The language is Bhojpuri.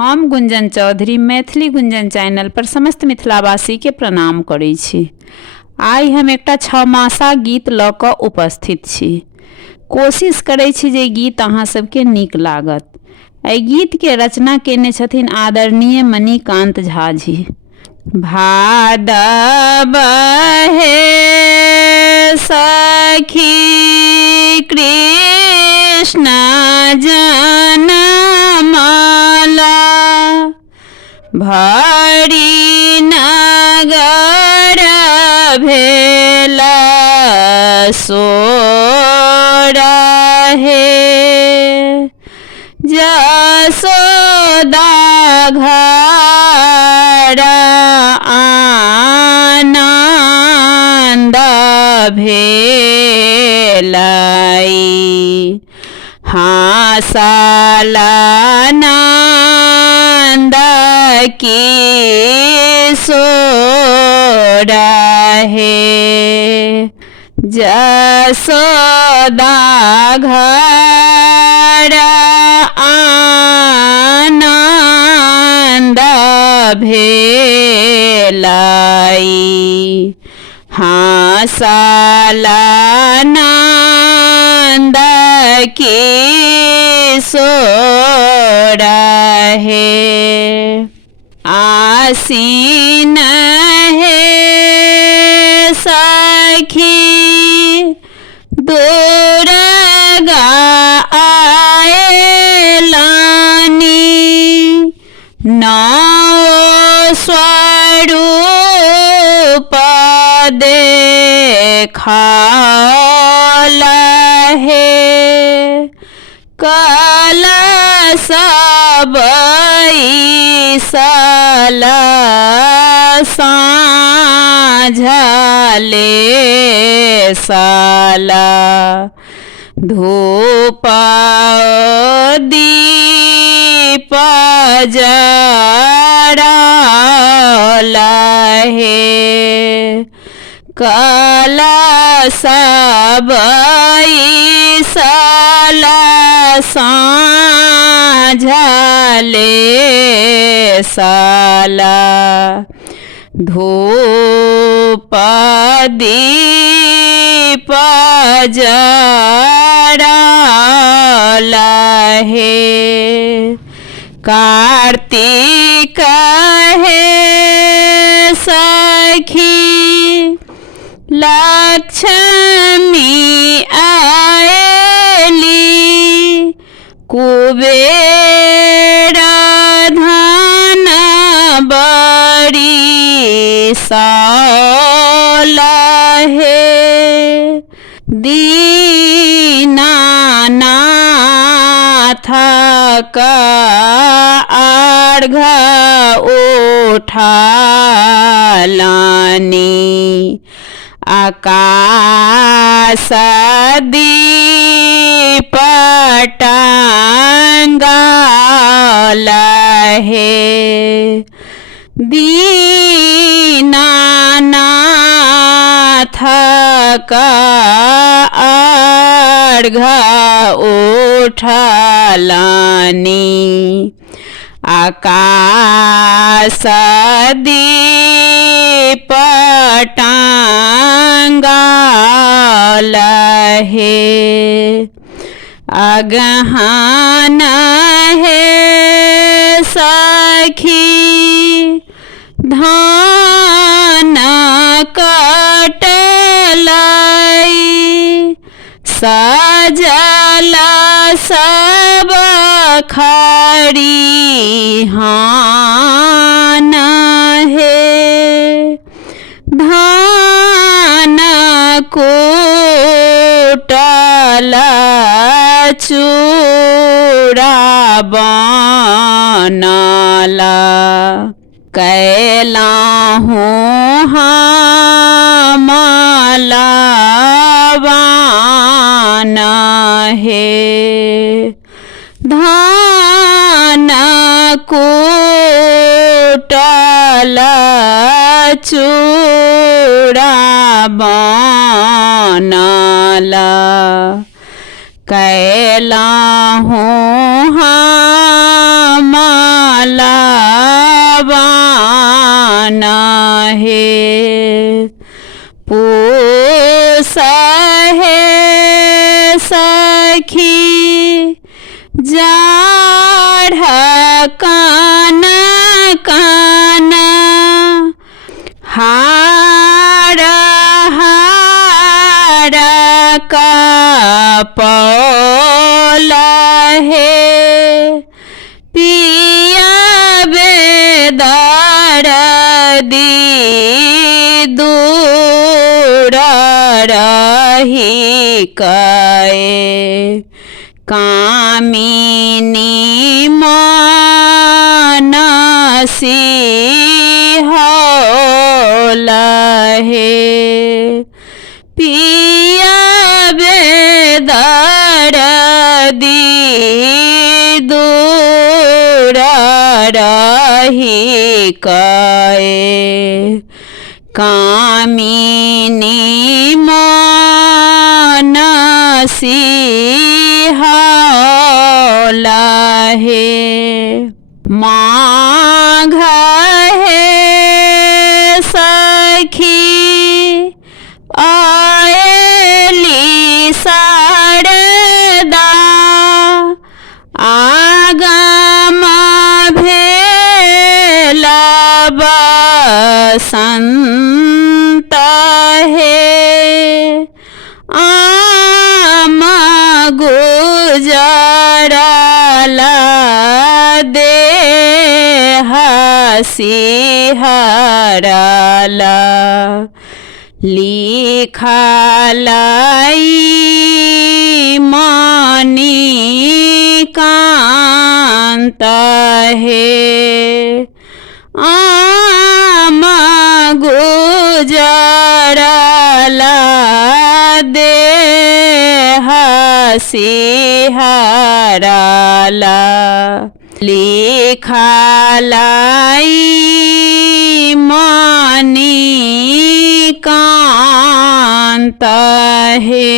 हम गुंजन चौधरी मैथिली गुंजन चैनल पर समस्त मिथिलावासी के प्रणाम करै छी। आइ हम एकटा छमासा गीत लऽ कऽ उपस्थित छी। कोशिश करै छी जे गीत अहाँ सबके नीक लागत। एहि गीत के रचना केने छथिन आदरणीय मणिकांत झा जी। भादव हे सखी कृष्ण जनमला, भरी नगर भेल सोर हे, जसोदा घर आनंद भेलै, हासल नंद किशोर हे, जसोदा घर आनंद भेलै, हासल नंद किशोर हे, आसीन हे सखी दुर्गा आयलानी, नौ स्वरूप देखल हे, कलश बैसल साँझले सल, धूप दीप जरल हे, कलश बैसल साँझले सल, धूप दीप जरल हे, कार्तिक हे सखी लक्ष्मी आयली, कुबेर धन बड़ी साल हे, दीनानाथ का अर्घ उठालानी, आकाश दीप टांगल हे, दीनानाथ का अर्घ उठालानी, आकाश दीप टांगल हे, अगहन हे सखी धान कटलै, सजल सब खरिहान हे, धान कूटल चूड़ा बनल, कैलाहू हम लवान हे, धान कूटल चूड़ा बनल, कैलाहूँ मालावाना है पूसा है सखी जाढ़ काना काना हार हार का पौला है पिया बेदार दी दूर रही काए कामिनी मानसी होला है पिया बेदार दी दूर रही काए कामिनी मानसी होला है माघ है सखी आयली शारदा आगमा भेला बसंत है आमा गुजरला देह सिहरला लिखलाई मणिकांत है आमा गुजरला देह सिहरला लिखलाई मणिकांत है।